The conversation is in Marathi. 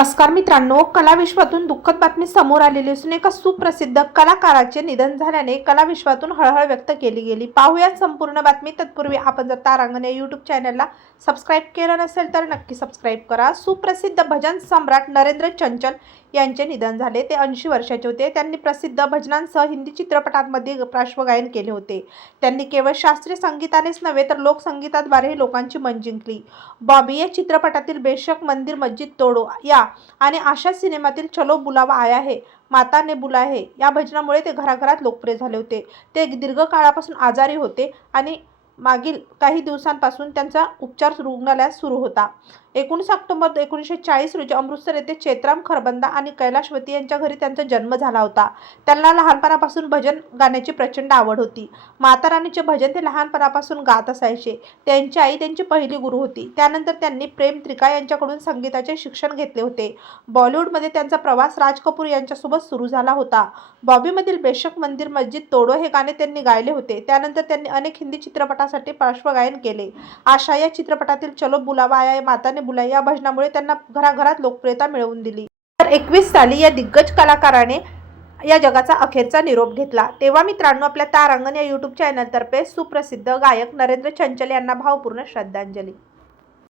नमस्कार मित्रांनो कला विश्वातून दुःखद बातमी समोर आलेली असून एका सुप्रसिद्ध कलाकाराचे निधन झाल्याने कला विश्वातून हळहळ व्यक्त केली गेली. पाहूयात संपूर्ण बातमी. तत्पूर्वी आपण जर तारांगण या यूट्यूब चॅनलला सबस्क्राईब केलं नसेल तर नक्की सबस्क्राईब करा. सुप्रसिद्ध भजन सम्राट नरेंद्र चंचल यांचे निधन झाले. ते ऐंशी वर्षाचे होते. त्यांनी प्रसिद्ध भजनांसह हिंदी चित्रपटांमध्ये पार्श्वगायन केले होते. त्यांनी केवळ शास्त्रीय संगीतानेच नव्हे तर लोकसंगीताद्वारेही लोकांची मन जिंकली. बॉबी या चित्रपटातील बेशक मंदिर मस्जिद तोडो या आणि आशा सिनेमातील चलो बुलावा आया है माता ने बुला है या भजनामुळे ते घराघरात लोकप्रिय झाले होते. ते दीर्घकाळापासून आजारी होते आणि मागील काही दिवसांपासून त्यांचा उपचार रुग्णालयात सुरू होता. एकोणीस ऑक्टोबर एकोणीसशे चाळीस रोजी अमृतसर येथे चेत्राम खरबंदा आणि कैलाशवती यांच्या घरी त्यांचा जन्म झाला होता. त्यांना लहानपणापासून भजन गाण्याची प्रचंड आवड होती. माता राणीचे भजन ते लहानपणापासून गात असायचे. त्यांची आई त्यांची पहिली गुरु होती. त्यानंतर त्यांनी प्रेम त्रिका यांच्याकडून संगीताचे शिक्षण घेतले होते. बॉलिवूडमध्ये त्यांचा प्रवास राज कपूर यांच्यासोबत सुरू झाला होता. बॉबीमधील बेशक मंदिर मस्जिद तोडो हे गाणे त्यांनी गायले होते. त्यानंतर त्यांनी अनेक हिंदी चित्रपटासाठी पार्श्वगायन केले. आशा या चित्रपटातील चलो बुलावा आया माताने माताने बुला या भजनामुळे त्यांना घराघरात लोकप्रियता मिळवून दिली. तर एकवीस साली या दिग्गज कलाकाराने या जगाचा अखेरचा निरोप घेतला. तेव्हा मित्रांनो आपल्या तारांगण या यूट्यूब चॅनलतर्फे सुप्रसिद्ध गायक नरेंद्र चंचल यांना भावपूर्ण श्रद्धांजली.